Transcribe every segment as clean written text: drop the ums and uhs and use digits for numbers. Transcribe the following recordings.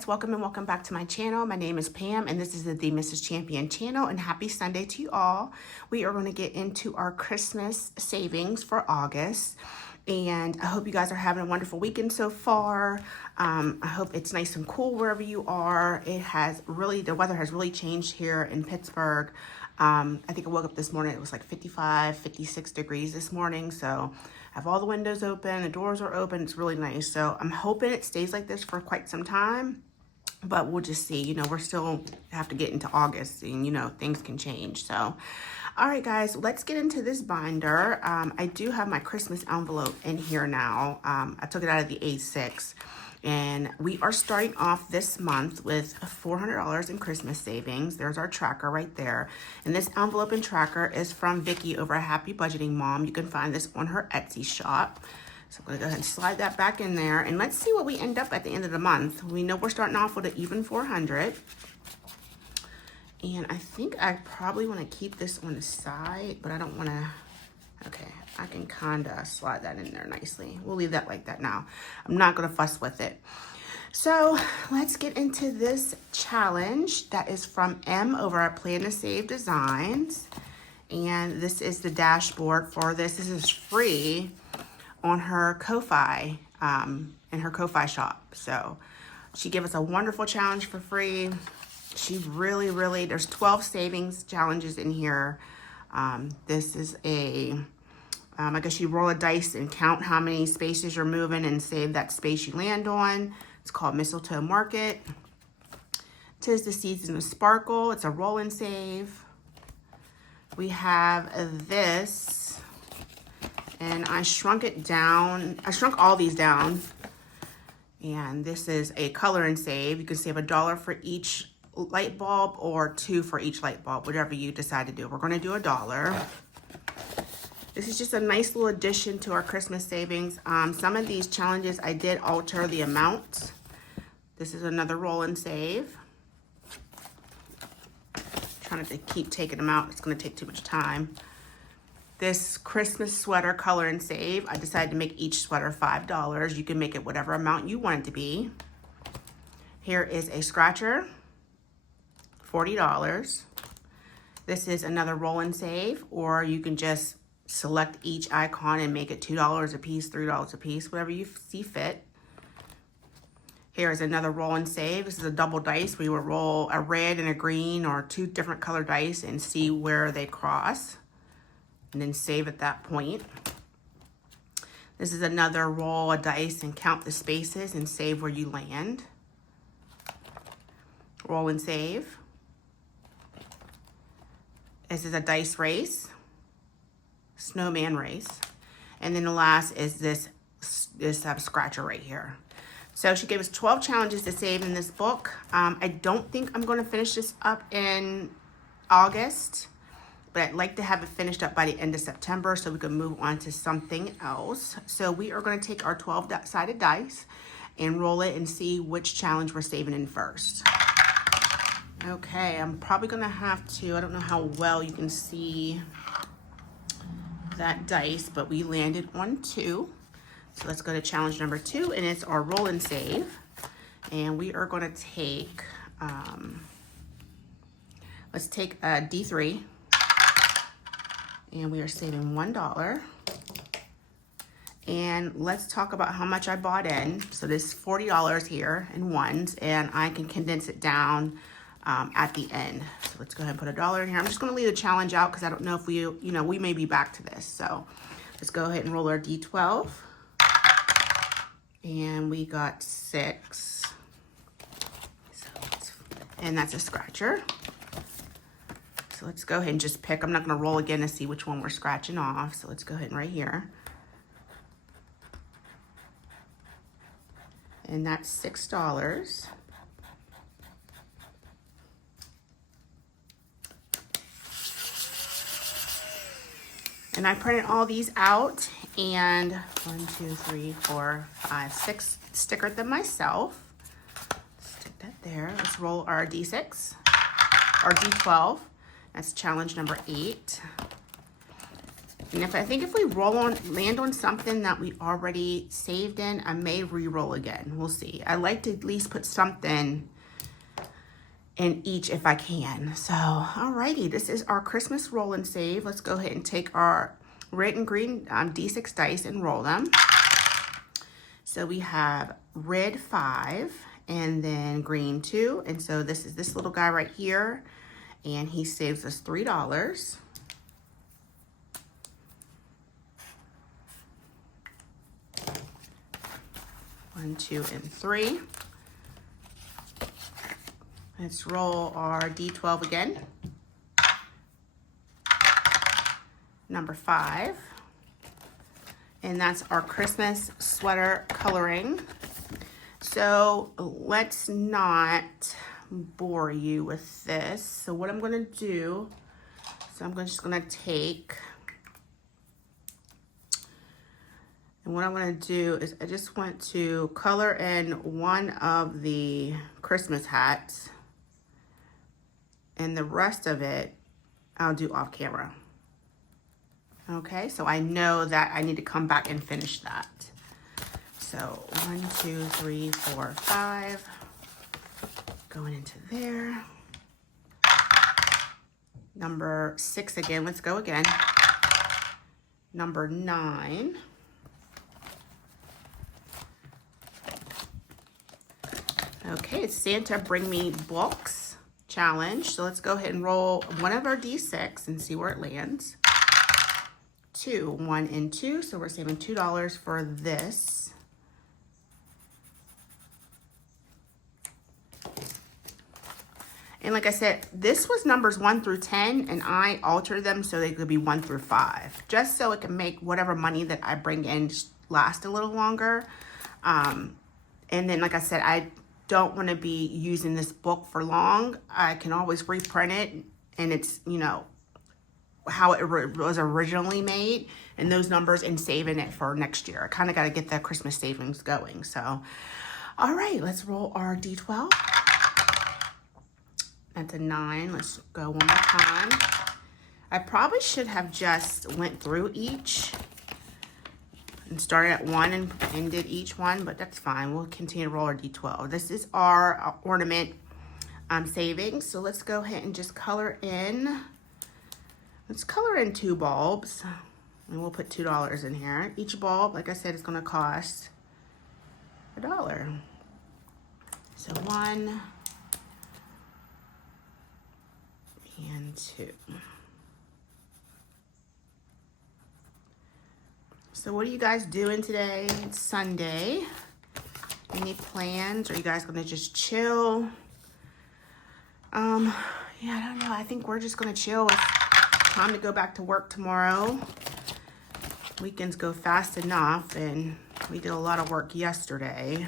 guys, welcome and welcome back to my channel. My name is Pam and this is the Mrs. Champion channel, and happy Sunday to you all. We are going to get into our Christmas savings for August, and I hope you guys are having a wonderful weekend so far. I hope it's nice and cool wherever you are. The weather has really changed here in Pittsburgh. I think I woke up this morning, it was like 55, 56 degrees this morning, so I have all the windows open, the doors are open, it's really nice. So I'm hoping it stays like this for quite some time, but we'll just see. You know, we're still have to get into August, and you know, things can change. So, all right, guys, let's get into this binder. I do have my Christmas envelope in here now. I took it out of the A6. And we are starting off this month with $400 in Christmas savings. There's our tracker right there. And this envelope and tracker is from Vicki over at Happy Budgeting Mom. You can find this on her Etsy shop. So I'm gonna go ahead and slide that back in there. And let's see what we end up at the end of the month. We know we're starting off with an even 400. And I think I probably wanna keep this on the side, but I don't wanna, okay, I can kinda slide that in there nicely. We'll leave that like that now. I'm not gonna fuss with it. So let's get into this challenge that is from M over at Plan to Save Designs. And this is the dashboard for this. This is free on her Ko-Fi, in her Ko-Fi shop. So she gave us a wonderful challenge for free. She really, there's 12 savings challenges in here. This is I guess you roll a dice and count how many spaces you're moving and save that space you land on. It's called Mistletoe Market. 'Tis the Season of Sparkle. It's a roll and save. We have this, and I shrunk it down. I shrunk all these down. And this is a color and save. You can save $1 for each light bulb or $2 for each light bulb, whatever you decide to do. We're going to do $1. This is just a nice little addition to our Christmas savings. Some of these challenges, I did alter the amount. This is another roll and save. Trying to keep taking them out. It's going to take too much time. This Christmas sweater color and save, I decided to make each sweater $5. You can make it whatever amount you want it to be. Here is a scratcher, $40. This is another roll and save, or you can just select each icon and make it $2 a piece, $3 a piece, whatever you see fit. Here is another roll and save. This is a double dice where you will roll a red and a green or 2 different color dice and see where they cross, and then save at that point. This is another roll a dice and count the spaces and save where you land. Roll and save. This is a dice race. Snowman race. And then the last is this scratcher right here. So she gave us 12 challenges to save in this book. I don't think I'm going to finish this up in August, but I'd like to have it finished up by the end of September so we can move on to something else. So we are going to take our 12-sided dice and roll it and see which challenge we're saving in first. Okay, I'm probably going to have to, I don't know how well you can see that dice, but we landed on 2. So let's go to challenge number 2, and it's our roll and save. And we are going to take, let's take a D3, and we are saving $1. And let's talk about how much I bought in. So this is $40 here in ones, and I can condense it down at the end. So let's go ahead and put $1 in here. I'm just going to leave the challenge out because I don't know if we may be back to this. So let's go ahead and roll our D12. And we got 6. And that's a scratcher. So let's go ahead and just pick. I'm not going to roll again to see which one we're scratching off. So let's go ahead and right here. And that's $6. And I printed all these out, and 1, 2, 3, 4, 5, 6, stickered them myself. Stick that there. Let's roll our D6, or D12. That's challenge number 8. And if I think if we land on something that we already saved in, I may re-roll again. We'll see. I like to at least put something in each if I can. So, alrighty, this is our Christmas roll and save. Let's go ahead and take our red and green D6 dice and roll them. So we have red 5 and then green 2. And so this is this little guy right here. And he saves us $3. 1, 2, and 3. Let's roll our D12 again. Number 5. And that's our Christmas sweater coloring. So let's not bore you with this. So what I'm going to do, just going to take, and what I'm going to do is I just want to color in one of the Christmas hats, and the rest of it I'll do off camera. Okay, so I know that I need to come back and finish that. So 1, 2, 3, 4, 5. Going into there. Number 6 again. Let's go again. Number 9. Okay, it's Santa Bring Me Books challenge. So let's go ahead and roll one of our D6 and see where it lands. 2, 1, and 2. So we're saving $2 for this. And like I said, this was numbers 1 through 10, and I altered them so they could be 1 through 5, just so it can make whatever money that I bring in last a little longer. And then, like I said, I don't want to be using this book for long. I can always reprint it, and it's, you know, how it was originally made, and those numbers, and saving it for next year. I kind of got to get the Christmas savings going. So, all right, let's roll our D12. That's a 9. Let's go one more time. I probably should have just went through each and started at 1 and did each one, but that's fine. We'll continue to roll our D12. This is our ornament savings. So let's go ahead and just color in. Let's color in 2 bulbs, and we'll put $2 in here. Each bulb, like I said, is going to cost $1. So 1 and 2. So what are you guys doing today? It's Sunday. Any plans? Are you guys gonna just chill? Yeah, I don't know. I think we're just gonna chill. It's time to go back to work tomorrow. Weekends go fast enough, and we did a lot of work yesterday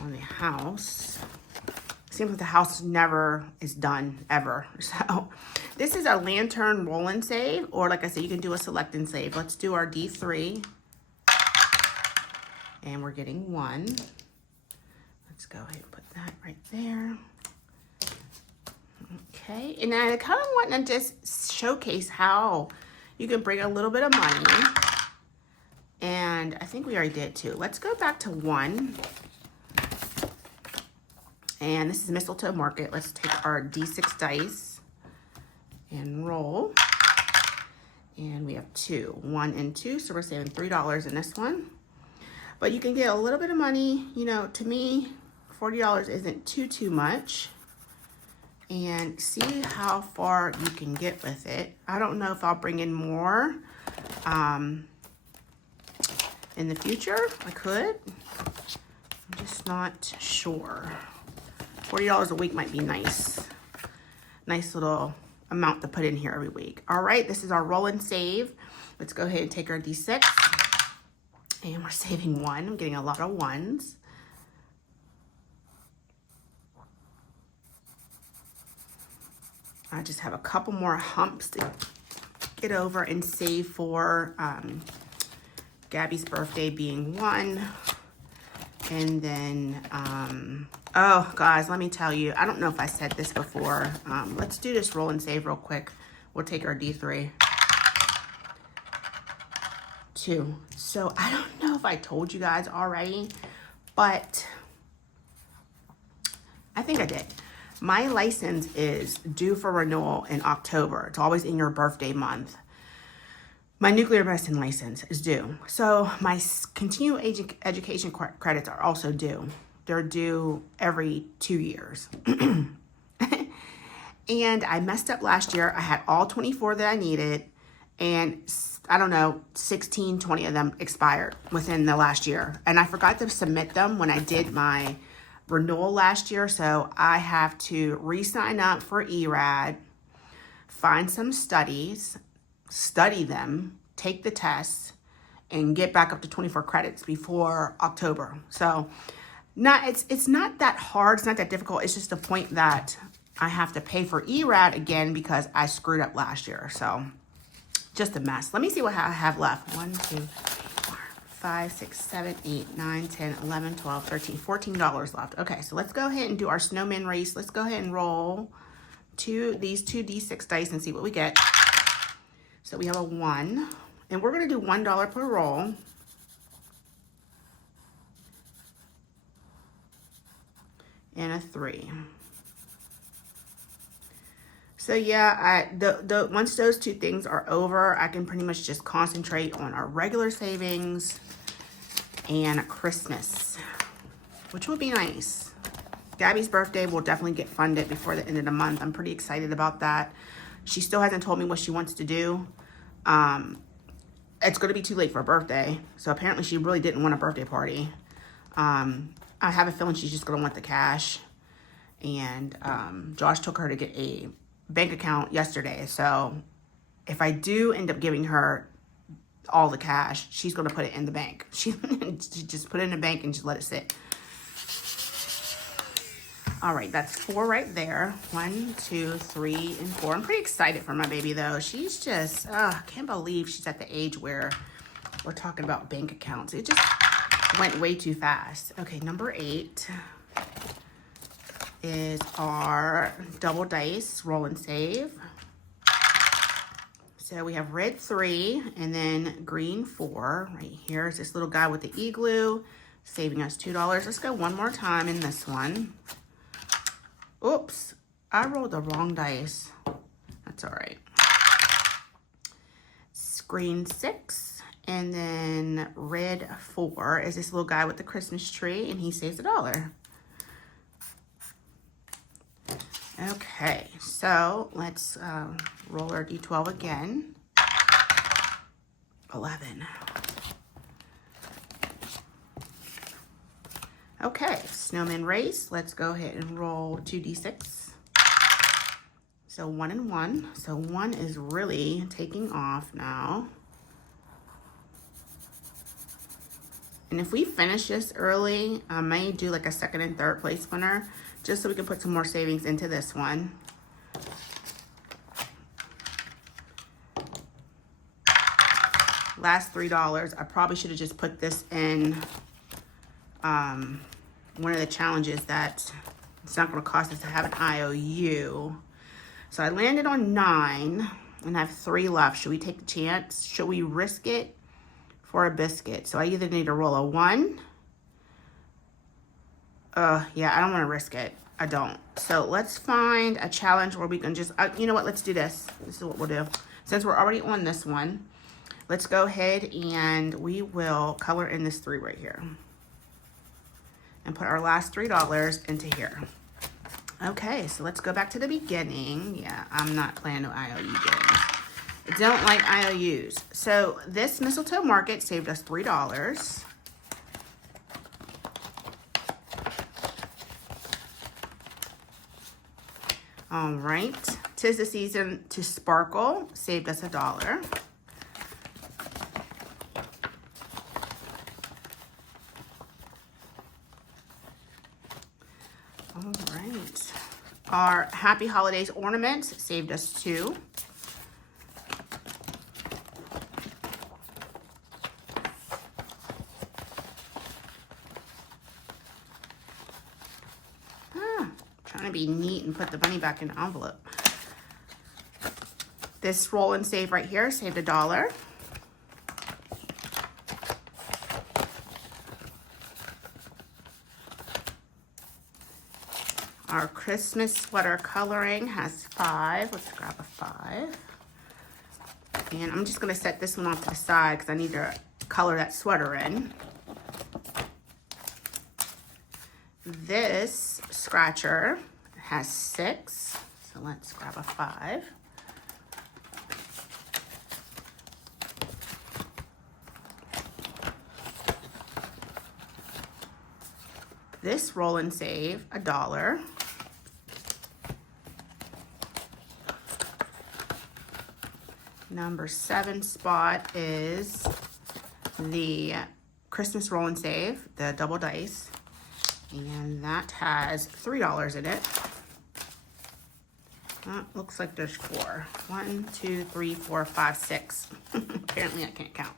on the house. Seems like the house never is done, ever. So this is a lantern roll and save, or like I said, you can do a select and save. Let's do our D3. And we're getting 1. Let's go ahead and put that right there. Okay, and I kind of want to just showcase how you can bring a little bit of money. And I think we already did 2. Let's go back to 1. And this is Mistletoe Market. Let's take our D6 dice and roll. And we have 2, 1 and 2. So we're saving $3 in this one. But you can get a little bit of money. You know, to me, $40 isn't too much. And see how far you can get with it. I don't know if I'll bring in more in the future. I could. I'm just not sure. $40 a week might be nice. Nice little amount to put in here every week. All right, this is our roll and save. Let's go ahead and take our D6. And we're saving 1. I'm getting a lot of 1s. I just have a couple more humps to get over and save for Gabby's birthday being 1. And then, oh, guys, let me tell you, I don't know if I said this before. Let's do this roll and save real quick. We'll take our D3. too. So I don't know if I told you guys already, but I think I did. My license is due for renewal in October. It's always in your birthday month. My nuclear medicine license is due. So my continuing education credits are also due. They're due every 2 years. And I messed up last year. I had all 24 that I needed, and I don't know, 16, 20 of them expired within the last year. And I forgot to submit them when I did my renewal last year. So I have to re-sign up for ERAD, find some studies, study them, take the tests, and get back up to 24 credits before October. So it's not that hard. It's not that difficult. It's just the point that I have to pay for ERAD again because I screwed up last year. So just a mess. Let me see what I have left. 1, 2, 4, 5, 6, 7, 8, 9, 10, 11, 12, 13, $14 left. Okay, so let's go ahead and do our snowman race. Let's go ahead and roll these two D6 dice and see what we get. So we have a 1, and we're going to do $1 per roll. And a 3. So yeah, once those two things are over, I can pretty much just concentrate on our regular savings and Christmas, which would be nice. Gabby's birthday will definitely get funded before the end of the month. I'm pretty excited about that. She still hasn't told me what she wants to do. It's going to be too late for a birthday. So apparently she really didn't want a birthday party. I have a feeling she's just going to want the cash. And Josh took her to get a bank account yesterday. So if I do end up giving her all the cash, she's going to put it in the bank. She just put it in the bank and just let it sit. All right, that's 4 right there. 1, 2, 3, and 4. I'm pretty excited for my baby, though. She's just, I can't believe she's at the age where we're talking about bank accounts. It just went way too fast. Okay, number 8 is our double dice roll and save. So we have red 3 and then green 4. Right here is this little guy with the igloo, saving us $2. Let's go one more time in this one. Oops, I rolled the wrong dice. That's all right. Green 6 and then red 4 is this little guy with the Christmas tree, and he saves $1. Okay, so let's roll our D12 again. 11. Okay, snowman race. Let's go ahead and roll 2d6. So 1 and 1. So 1 is really taking off now. And if we finish this early, I may do like a second and third place winner, just so we can put some more savings into this one. Last $3. I probably should have just put this in one of the challenges that it's not going to cost us to have an IOU. So I landed on 9 and I have 3 left. Should we take the chance? Should we risk it for a biscuit? So I either need to roll a 1. Yeah, I don't want to risk it. I don't. So let's find a challenge where we can just, you know what? Let's do this. This is what we'll do. Since we're already on this one, let's go ahead and we will color in this 3 right here. And put our last $3 into here. Okay, so let's go back to the beginning. Yeah, I'm not playing no IOU games. I don't like IOUs. So this mistletoe market saved us $3. All right, 'tis the season to sparkle, saved us $1. All right, our Happy Holidays ornaments saved us $2. Trying to be neat and put the money back in the envelope. This roll and save right here saved $1. Our Christmas sweater coloring has 5. Let's grab a 5. And I'm just going to set this one off to the side because I need to color that sweater in. This scratcher has 6. So let's grab a 5. This roll and save, $1. Number 7 spot is the Christmas roll and save, the double dice. And that has $3 in it. Looks like there's 4. 1, 2, 3, 4, 5, 6. Apparently I can't count.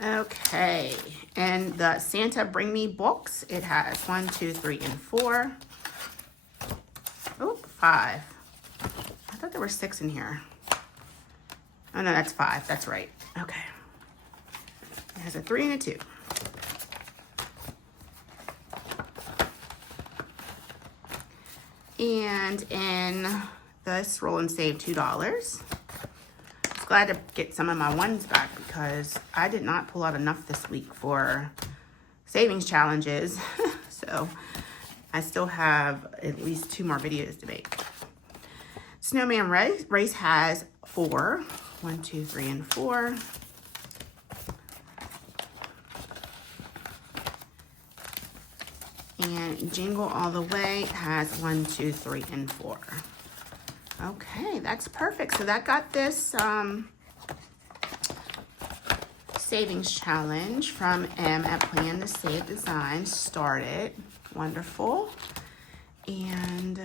Okay, and the Santa Bring Me books, it has 1, 2, 3, and 4. Oh, 5. I thought there were 6 in here. Oh no, that's 5. That's right. Okay. It has a 3 and a 2. And in this roll and save, $2. Glad to get some of my ones back because I did not pull out enough this week for savings challenges. So I still have at least 2 more videos to make. Snowman race has 4. 1, 2, 3, and 4. And Jingle All the Way has 1, 2, 3, and 4. Okay, that's perfect. So that got this savings challenge from M at Plan to Save Design started. Wonderful. And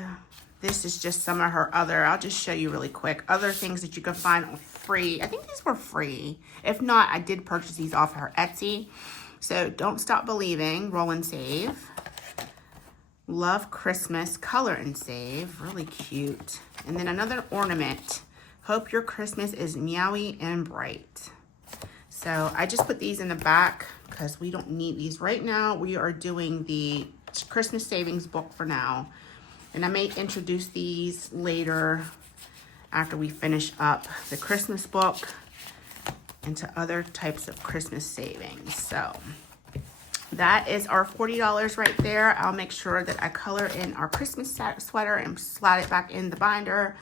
this is just some of her other, I'll just show you really quick, other things that you can find for free. I think these were free. If not, I did purchase these off her Etsy. So Don't Stop Believing, roll and save. Love Christmas, color and save, really cute. And then another ornament, Hope Your Christmas is Meowy and Bright. So I just put these in the back because we don't need these right now. We are doing the Christmas savings book for now. And I may introduce these later after we finish up the Christmas book into other types of Christmas savings. So that is our $40 right there. I'll make sure that I color in our Christmas sweater and slide it back in the binder.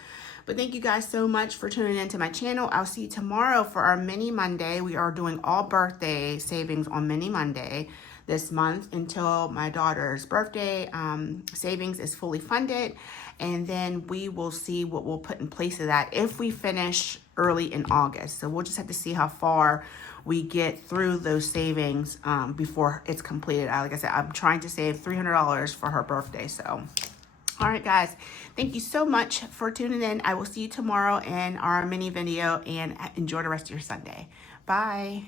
But thank you guys so much for tuning into my channel. I'll see you tomorrow for our Mini Monday. We are doing all birthday savings on Mini Monday this month until my daughter's birthday. Savings is fully funded. And then we will see what we'll put in place of that if we finish early in August. So we'll just have to see how far we get through those savings before it's completed. Like I said, I'm trying to save $300 for her birthday. So, all right, guys, thank you so much for tuning in. I will see you tomorrow in our mini video, and enjoy the rest of your Sunday. Bye.